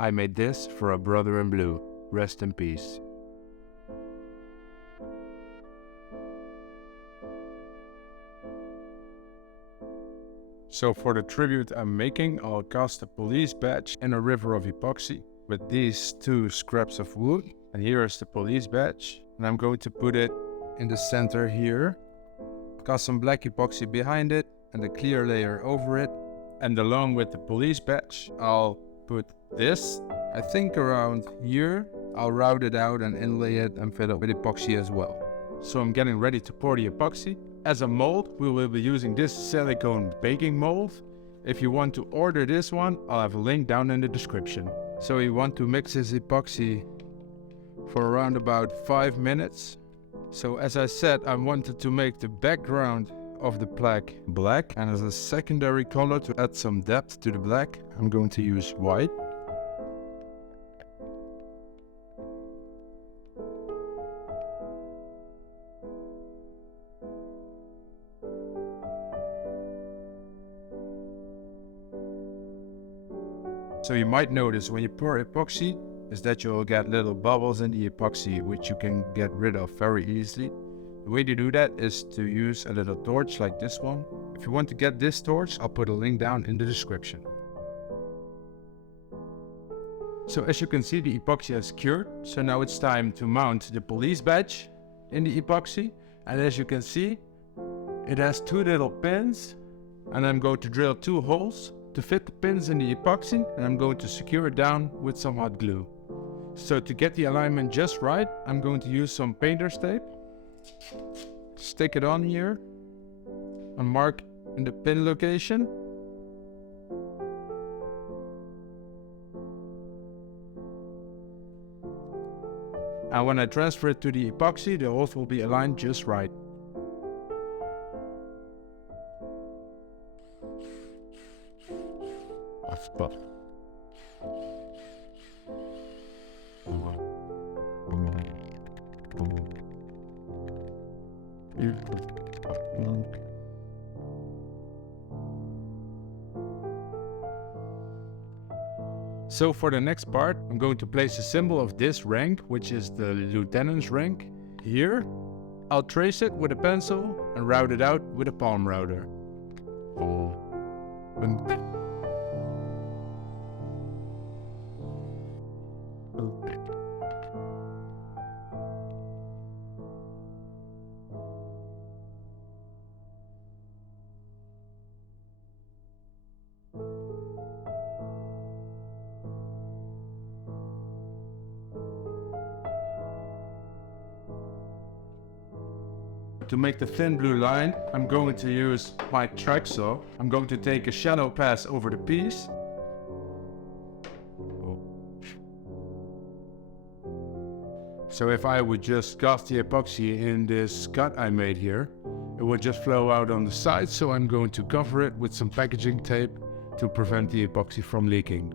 I made this for a brother in blue. Rest in peace. So for the tribute I'm making, I'll cast a police badge in a river of epoxy with these 2 scraps of wood. And here is the police badge. And I'm going to put it in the center here. Cast some black epoxy behind it and a clear layer over it. And along with the police badge, I'll put this, I think around here. I'll route it out and inlay it and fill it with epoxy as well. So I'm getting ready to pour the epoxy. As a mold, we will be using this silicone baking mold. If you want to order this one, I'll have a link down in the description. So you want to mix this epoxy for around about 5 minutes. So as I said, I wanted to make the background of the plaque black, and as a secondary color to add some depth to the black, I'm going to use white. So you might notice when you pour epoxy is that you'll get little bubbles in the epoxy, which you can get rid of very easily. The way to do that is to use a little torch like this one. If you want to get this torch, I'll put a link down in the description. So as you can see, the epoxy has cured. So now it's time to mount the police badge in the epoxy. And as you can see, it has 2 little pins. And I'm going to drill 2 holes to fit the pins in the epoxy, and I'm going to secure it down with some hot glue. So to get the alignment just right, I'm going to use some painter's tape. Stick it on here and mark in the pin location. And when I transfer it to the epoxy, the holes will be aligned just right. So for the next part, I'm going to place a symbol of this rank, which is the lieutenant's rank, here. I'll trace it with a pencil and route it out with a palm router. To make the thin blue line, I'm going to use my track saw. I'm going to take a shallow pass over the piece. So if I would just cast the epoxy in this cut I made here, it would just flow out on the side, so I'm going to cover it with some packaging tape to prevent the epoxy from leaking.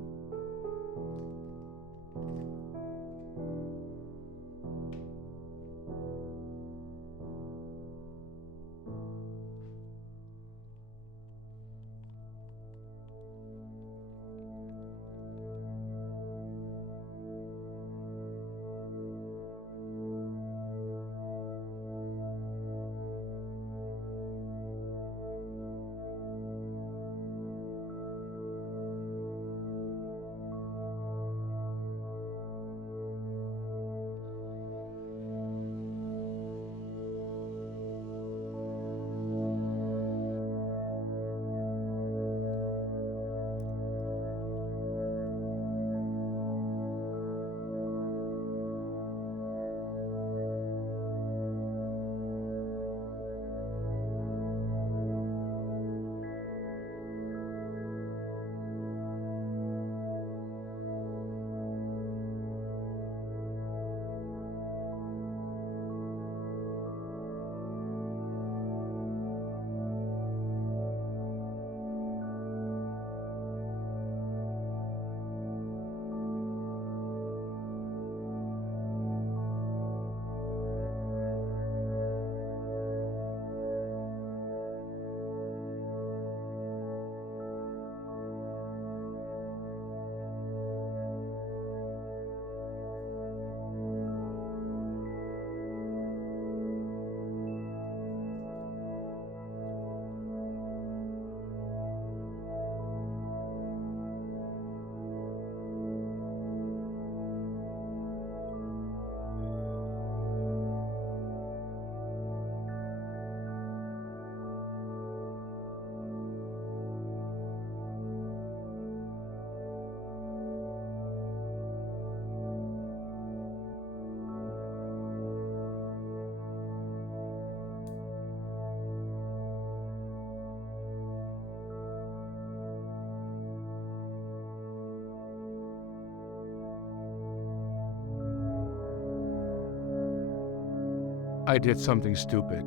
I did something stupid.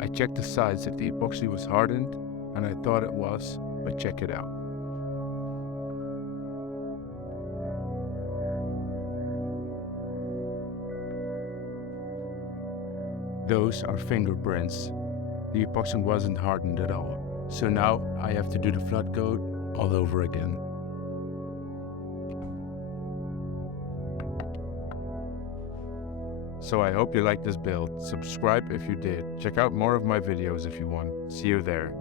I checked the sides if the epoxy was hardened, and I thought it was, but check it out. Those are fingerprints. The epoxy wasn't hardened at all. So now I have to do the flood coat all over again. So I hope you liked this build. Subscribe if you did. Check out more of my videos if you want. See you there.